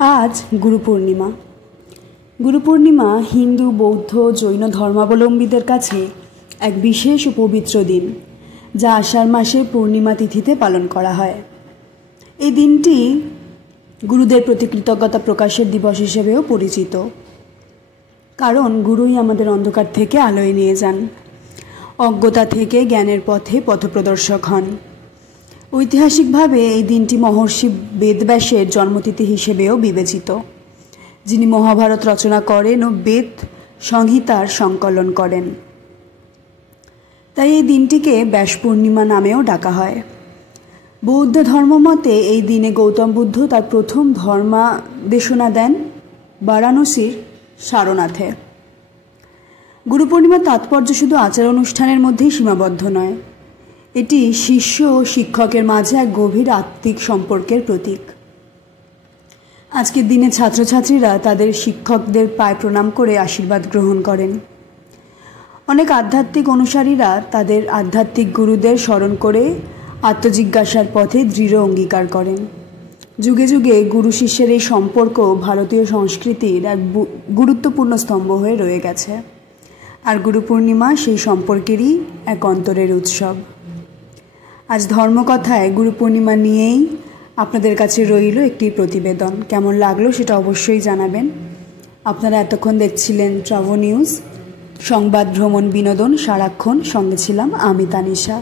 आज गुरु पूर्णिमा। गुरु पूर्णिमा हिंदू बौद्ध जैन धर्मावलम्बीদের কাছে এক বিশেষ ও পবিত্র দিন, যা আষাঢ় মাসের পূর্ণিমা তিথিতে পালন করা হয়। এই দিনটি গুরুদের প্রতি কৃতজ্ঞতা প্রকাশের দিবস হিসেবেও পরিচিত, কারণ গুরুই আমাদের অন্ধকার থেকে আলোয় নিয়ে যান, অজ্ঞতা থেকে জ্ঞানের পথে পথপ্রদর্শক হন। ঐতিহাসিকভাবে এই দিনটি মহর্ষি বেদব্যাসের জন্মতিথি হিসেবেও বিবেচিত, যিনি মহাভারত রচনা করেন ও বেদ সংহিতার সংকলন করেন। তাই এই দিনটিকে ব্যাস পূর্ণিমা নামেও ডাকা হয়। বৌদ্ধ ধর্মমতে এই দিনে গৌতম বুদ্ধ তার প্রথম ধর্মাদেশনা দেন বারাণসীর সারনাথে। গুরু পূর্ণিমার তাৎপর্য শুধু আচার অনুষ্ঠানের মধ্যেই সীমাবদ্ধ নয়, এটি শিষ্য ও শিক্ষকের মাঝে এক গভীর আত্মিক সম্পর্কের প্রতীক। আজকের দিনে ছাত্রছাত্রীরা তাদের শিক্ষকদের পায়ে প্রণাম করে আশীর্বাদ গ্রহণ করেন। অনেক আধ্যাত্মিক অনুসারীরা তাদের আধ্যাত্মিক গুরুদের স্মরণ করে আত্মজিজ্ঞাসার পথে দৃঢ় অঙ্গীকার করেন। যুগে যুগে গুরু শিষ্যের এই সম্পর্ক ভারতীয় সংস্কৃতির এক গুরুত্বপূর্ণ স্তম্ভ হয়ে রয়ে গেছে, আর গুরু পূর্ণিমা সেই সম্পর্কেরই এক অন্তরের উৎসব। আজ ধর্মকথায় গুরু পূর্ণিমা নিয়েই আপনাদের কাছে রইল একটি প্রতিবেদন। কেমন লাগলো সেটা অবশ্যই জানাবেন। আপনারা এতক্ষণ দেখছিলেন ট্রাভো নিউজ, সংবাদ, ভ্রমণ, বিনোদন সারাক্ষণ। সঙ্গে ছিলাম আমি তানিশা।